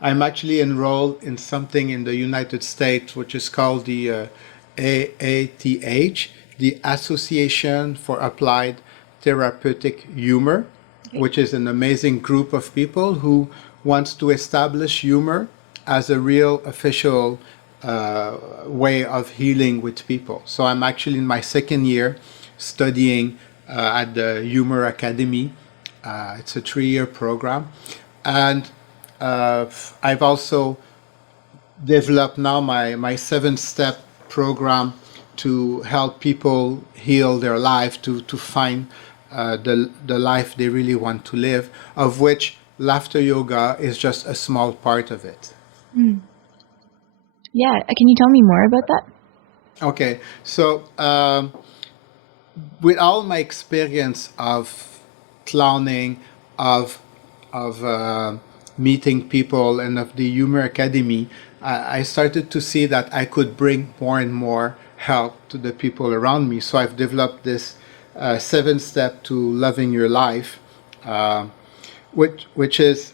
I'm actually enrolled in something in the United States, which is called the AATH, the Association for Applied Therapeutic Humor, Okay. which is an amazing group of people who wants to establish humor as a real official way of healing with people. So I'm actually in my second year studying at the Humor Academy. It's a 3-year program. And I've also developed now my 7-step program to help people heal their life, to find the life they really want to live, of which laughter yoga is just a small part of it. Mm. Yeah. Can you tell me more about that? Okay, so with all my experience of clowning, of meeting people, and of the Humor Academy, I started to see that I could bring more and more help to the people around me. So I've developed this 7-step to loving your life, uh, which is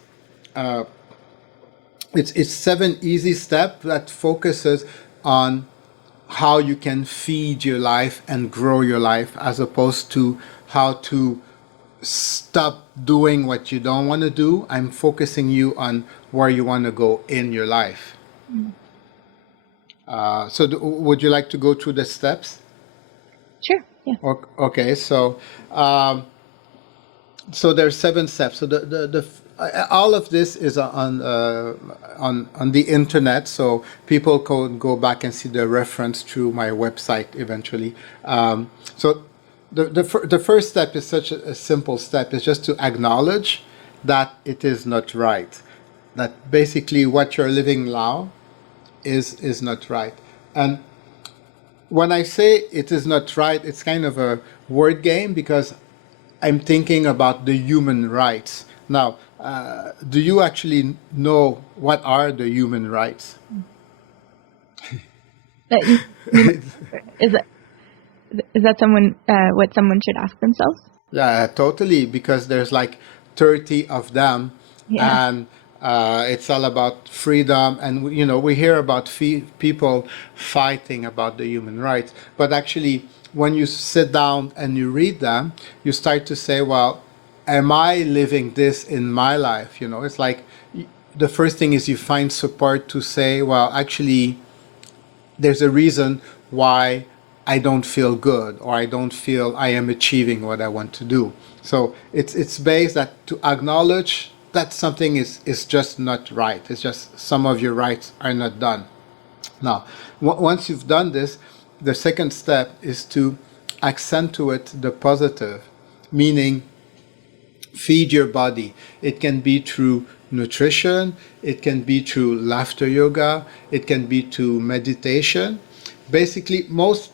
it's 7 easy steps that focuses on how you can feed your life and grow your life, as opposed to how to stop doing what you don't want to do. I'm focusing you on where you want to go in your life. Mm. So would you like to go through the steps? Sure. Yeah. Okay, so there's 7 steps. So the all of this is on the internet, so people can go back and see the reference through my website eventually. So the first step is such a simple step. It's just to acknowledge that it is not right. That basically what you're living now is not right. And when I say it is not right, it's kind of a word game because I'm thinking about the human rights. Now, do you actually know what are the human rights? Is that someone what someone should ask themselves? Yeah, totally, because there's like 30 of them, Yeah. and it's all about freedom. And, we hear about people fighting about the human rights. But actually, when you sit down and you read them, you start to say, well, am I living this in my life? It's like the first thing is you find support to say, well, actually, there's a reason why I don't feel good, or I don't feel I am achieving what I want to do. So it's based that to acknowledge that something is just not right. It's just some of your rights are not done. Now, once you've done this, the second step is to accentuate the positive, meaning feed your body. It can be through nutrition, it can be through laughter yoga, it can be through meditation. Basically, most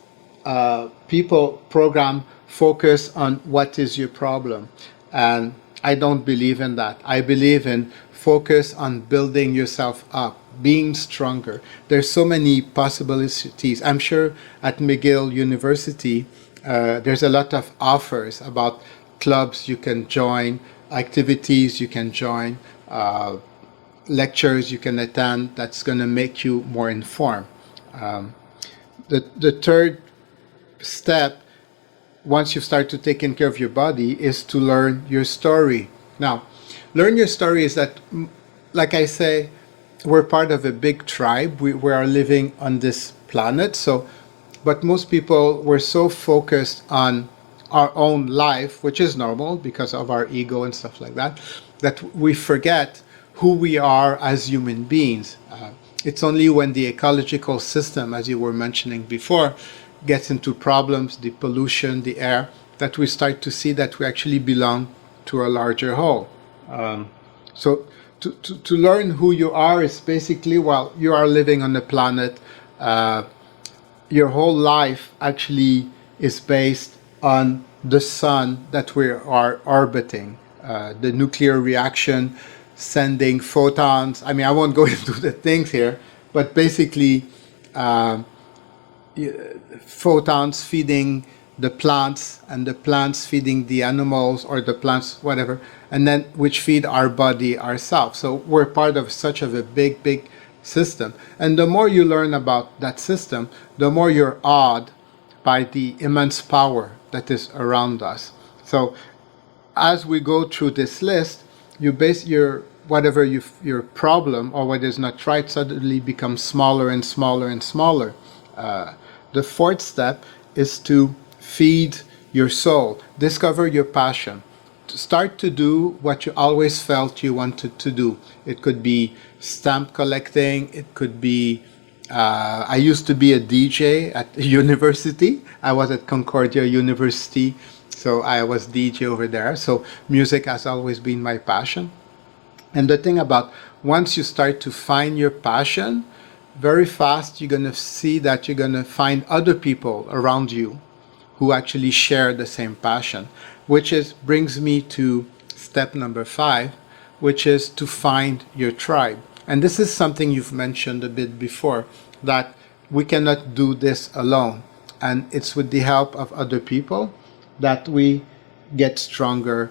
people program focus on what is your problem. And I don't believe in that. I believe in focus on building yourself up, being stronger. There's so many possibilities. I'm sure at McGill University, there's a lot of offers about clubs you can join, activities you can join, lectures you can attend that's going to make you more informed. Um, the third step, once you start to taking care of your body, is to learn your story. Now, learn your story is that, like I say, we're part of a big tribe. We are living on this planet. So, but most people were so focused on our own life, which is normal because of our ego and stuff like that, that we forget who we are as human beings. It's only when the ecological system, as you were mentioning before, gets into problems, the pollution, the air, that we start to see that we actually belong to a larger whole. So to learn who you are is basically, well, you are living on the planet. Your whole life actually is based on the sun that we are orbiting, the nuclear reaction, sending photons. I mean, I won't go into the things here, but basically, photons feeding the plants and the plants feeding the animals, or the plants, whatever. and then which feed our body ourselves. So we're part of such of a big system. And the more you learn about that system, the more you're awed by the immense power that is around us. So as we go through this list, you base your whatever your problem or what is not right suddenly becomes smaller and smaller and smaller. The fourth step is to feed your soul, discover your passion, start to do what you always felt you wanted to do. It could be stamp collecting, it could be I used to be a DJ at university. I was at Concordia University, so I was DJ over there. So music has always been my passion. And the thing about once you start to find your passion, very fast you're going to see that you're going to find other people around you who actually share the same passion, which is brings me to step number 5, which is to find your tribe. And this is something you've mentioned a bit before, that we cannot do this alone. And it's with the help of other people that we get stronger.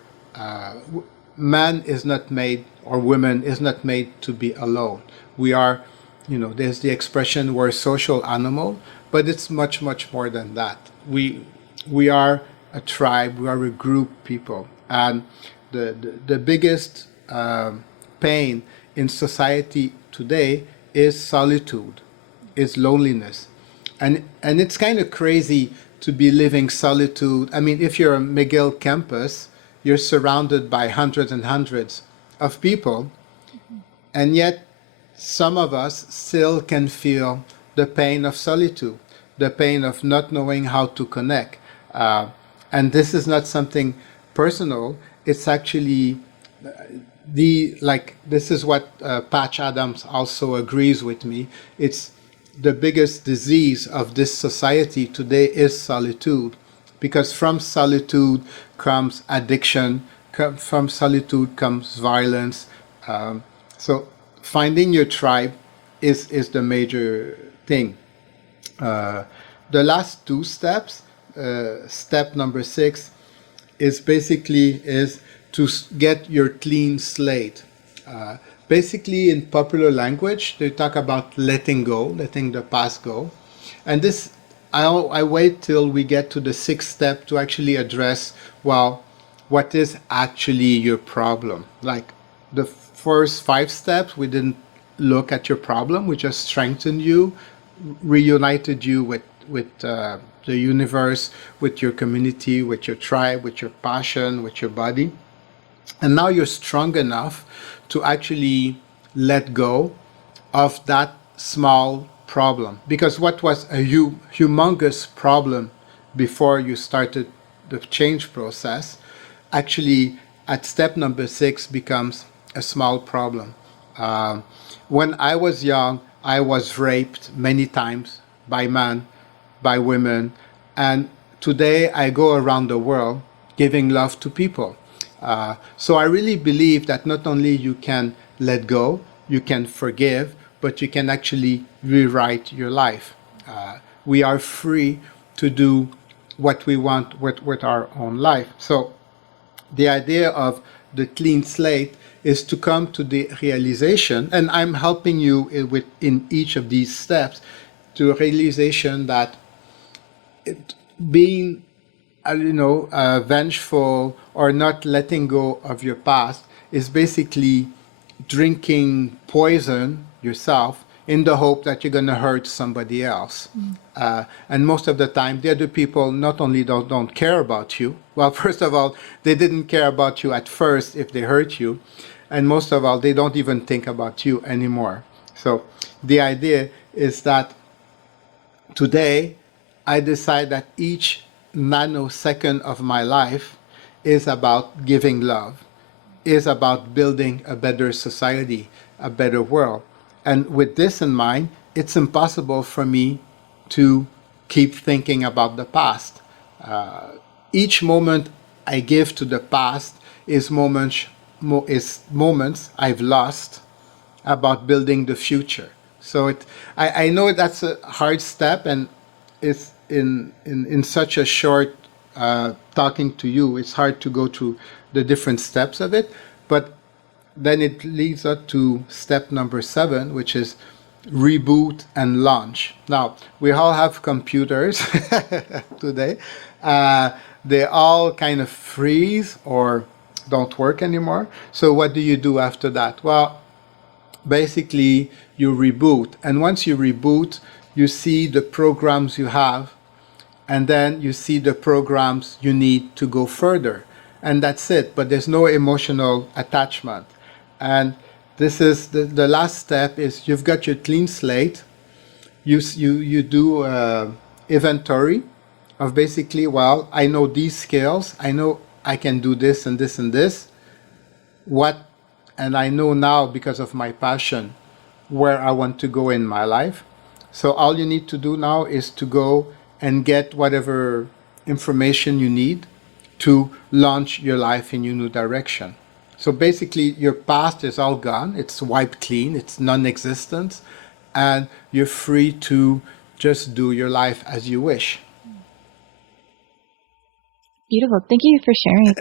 Man is not made, or woman is not made to be alone. We are, there's the expression we're a social animal, but it's much more than that. We are a tribe, we are a group people. And the biggest pain in society today is solitude, is loneliness. And it's kind of crazy to be living solitude. I mean, if you're a McGill campus, you're surrounded by hundreds and hundreds of people, and yet some of us still can feel the pain of solitude, the pain of not knowing how to connect. And this is not something personal, it's actually this is what Patch Adams also agrees with me. It's the biggest disease of this society today is solitude, because from solitude comes addiction, from solitude comes violence. So finding your tribe is the major thing. The last 2 steps, step number 6, is to get your clean slate. Basically, in popular language, they talk about letting go, letting the past go. And this, I wait till we get to the 6th step to actually address, well, what is actually your problem? Like the first 5 steps, we didn't look at your problem. We just strengthened you, reunited you with the universe, with your community, with your tribe, with your passion, with your body. And now you're strong enough to actually let go of that small problem. Because what was a humongous problem before you started the change process, actually at step number 6 becomes a small problem. When I was young, I was raped many times by men, by women, and today I go around the world giving love to people. So I really believe that not only you can let go, you can forgive, but you can actually rewrite your life. We are free to do what we want with our own life. So the idea of the clean slate is to come to the realization, and I'm helping you in each of these steps, to a realization that being vengeful or not letting go of your past is basically drinking poison yourself in the hope that you're going to hurt somebody else. And most of the time, the other people not only don't care about you, well, first of all, they didn't care about you at first if they hurt you, and most of all, they don't even think about you anymore. So the idea is that today, I decide that each nanosecond of my life is about giving love, is about building a better society, a better world. And with this in mind, it's impossible for me to keep thinking about the past. Each moment I give to the past is moments I've lost about building the future. So I know that's a hard step, and it's in such a short talking to you, it's hard to go through the different steps of it. But then it leads us to step number 7, which is reboot and launch. Now, we all have computers today. They all kind of freeze or don't work anymore. So what do you do after that? Well, basically you reboot. And once you reboot, you see the programs you have, and then you see the programs you need to go further. And that's it. But there's no emotional attachment. And this is the last step is you've got your clean slate. You do inventory of basically, well, I know these skills. I know I can do this and this and this. And I know now because of my passion where I want to go in my life. So all you need to do now is to go and get whatever information you need to launch your life in your new direction. So basically your past is all gone. It's wiped clean. It's non-existent. And you're free to just do your life as you wish. Beautiful. Thank you for sharing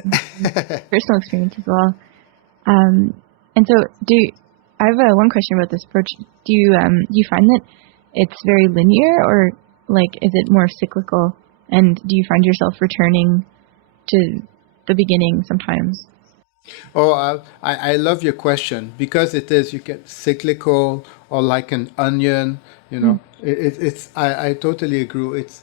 personal experience as well. And so I have one question about this approach. Do you find that it's very linear, or like is it more cyclical? And do you find yourself returning to the beginning sometimes? Oh, I love your question, because it is, you get cyclical or like an onion, I totally agree. It's,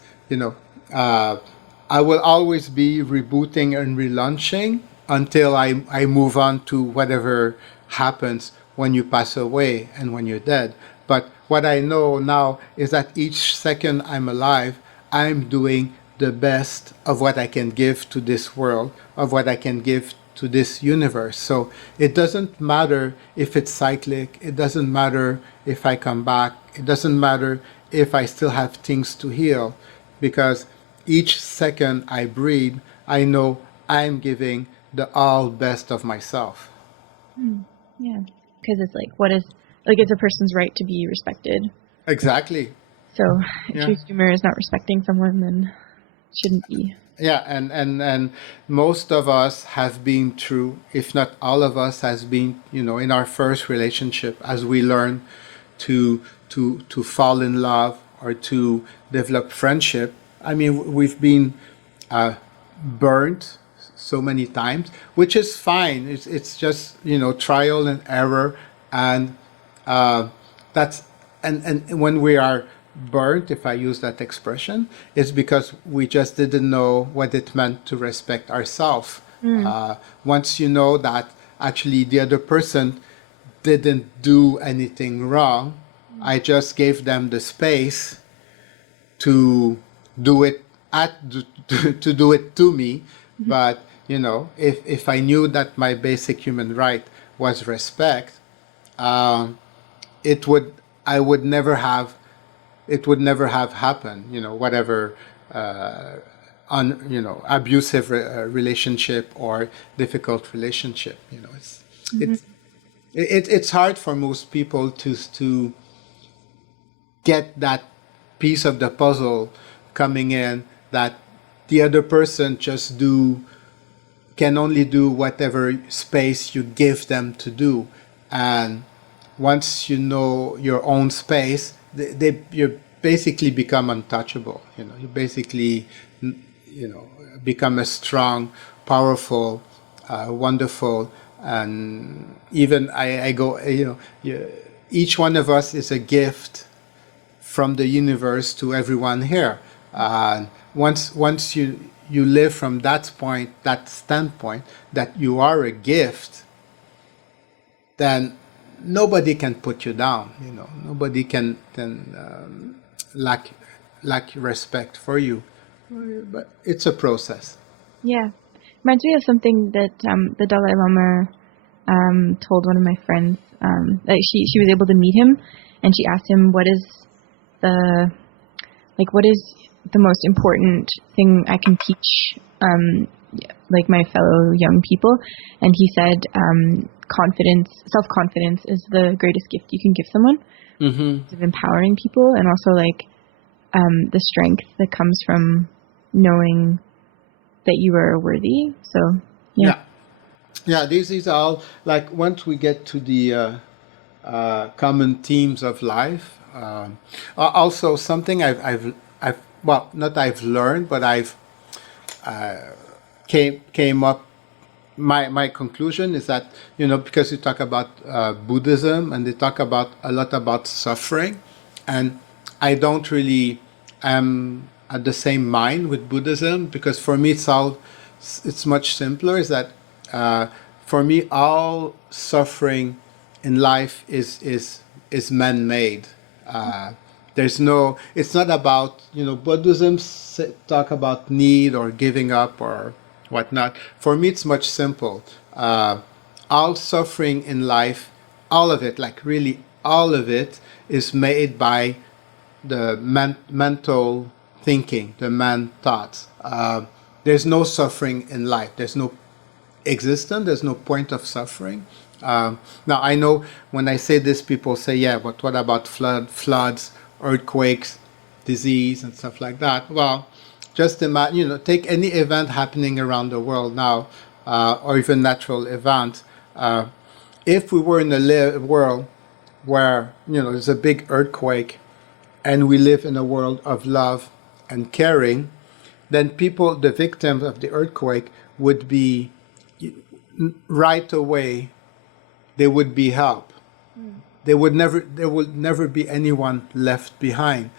I will always be rebooting and relaunching until I move on to whatever happens when you pass away and when you're dead. But what I know now is that each second I'm alive, I'm doing the best of what I can give to this world, of what I can give to this universe. So it doesn't matter if it's cyclic. It doesn't matter if I come back. It doesn't matter if I still have things to heal, because each second I breathe, I know I'm giving the all best of myself. Yeah, because it's it's a person's right to be respected. Exactly. So if your humor is not respecting someone, then it shouldn't be. Yeah, and most of us have been through, if not all of us has been, in our first relationship, as we learn to fall in love or to develop friendship. I mean, we've been burnt so many times, which is fine. It's just trial and error, and that's and when we are burnt, if I use that expression, it's because we just didn't know what it meant to respect ourselves. Once you know that actually the other person didn't do anything wrong, I just gave them the space to do it to do it to me. But if I knew that my basic human right was respect, it would never have happened. Whatever abusive relationship or difficult relationship. It's hard for most people to get that piece of the puzzle coming in, that the other person can only do whatever space you give them to do. And once you know your own space, you basically become untouchable. You basically become a strong, powerful, wonderful, and even I go, each one of us is a gift from the universe to everyone here. Once you live from that standpoint, that you are a gift, then nobody can put you down. Nobody can lack respect for you. But it's a process. Yeah, reminds me of something that the Dalai Lama told one of my friends. That she was able to meet him, and she asked him, what is the most important thing I can teach my fellow young people? And he said, self-confidence is the greatest gift you can give someone. Of empowering people, and also the strength that comes from knowing that you are worthy. So yeah. Yeah, this is all like once we get to the common themes of life. Also, something I've well, not I've learned, but I've came up. My conclusion is that because you talk about Buddhism and they talk about a lot about suffering, and I don't really am at the same mind with Buddhism because for me it's much simpler. Is that for me all suffering in life is man-made. There's no. It's not about Buddhism talk about need or giving up or whatnot. For me, it's much simple. All suffering in life, all of it, like really all of it, is made by the mental thinking, the man thoughts. There's no suffering in life. There's no existence. There's no point of suffering. Now I know when I say this, people say, "Yeah, but what about floods, earthquakes, disease, and stuff like that?" Well, just imagine, take any event happening around the world now, or even natural event. If we were in a world where there's a big earthquake, and we live in a world of love and caring, then people, the victims of the earthquake, would be right away. They would be helped. There would never be anyone left behind.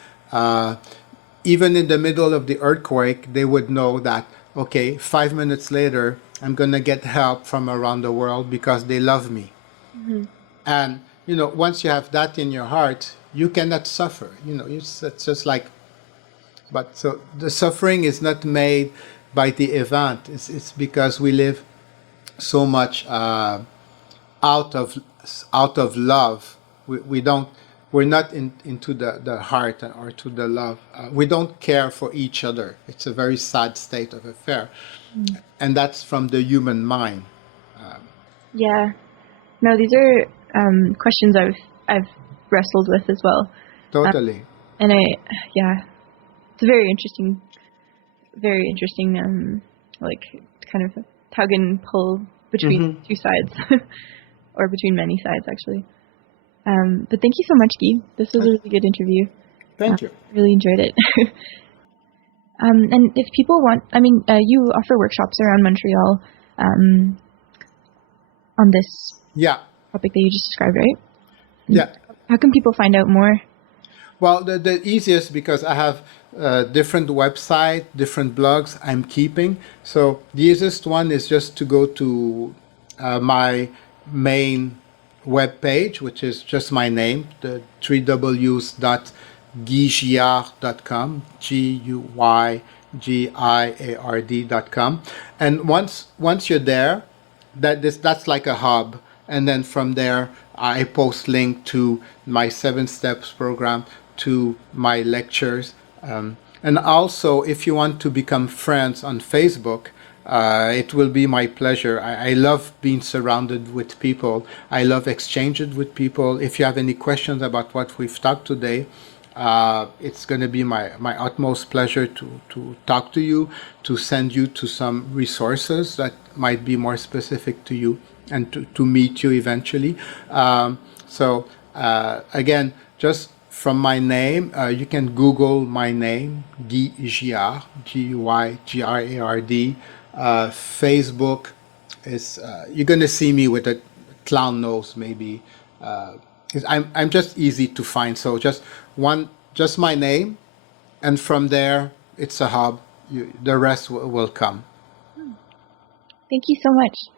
Even in the middle of the earthquake, they would know that, okay, 5 minutes later, I'm going to get help from around the world because they love me. And, once you have that in your heart, you cannot suffer. It's just like, but so the suffering is not made by the event. It's because we live so much out of love. We're not into the heart or to the love. We don't care for each other. It's a very sad state of affair. And that's from the human mind. Yeah. No, these are questions I've wrestled with as well. Totally. And it's a very interesting, like kind of tug and pull between two sides, or between many sides actually. But thank you so much, Guy. This was a really good interview. Thank you. Really enjoyed it. And if people want, you offer workshops around Montreal on this topic that you just described, right? Yeah. How can people find out more? Well, the easiest, because I have different website, different blogs I'm keeping. So the easiest one is just to go to my main web page, which is just my name, the 3ws.guygiard.com, GUYGIARD.com. And once you're there, that's like a hub. And then from there, I post link to my 7 steps program, to my lectures. And also, if you want to become friends on Facebook, it will be my pleasure. I love being surrounded with people. I love exchanging with people. If you have any questions about what we've talked today, it's going to be my utmost pleasure to talk to you, to send you to some resources that might be more specific to you, and to meet you eventually. So again, just from my name, you can Google my name, Guy Giard, Gygrard. Facebook is you're gonna see me with a clown nose, maybe. I'm just easy to find. So just my name, and from there it's a hub. The rest will come. Thank you so much.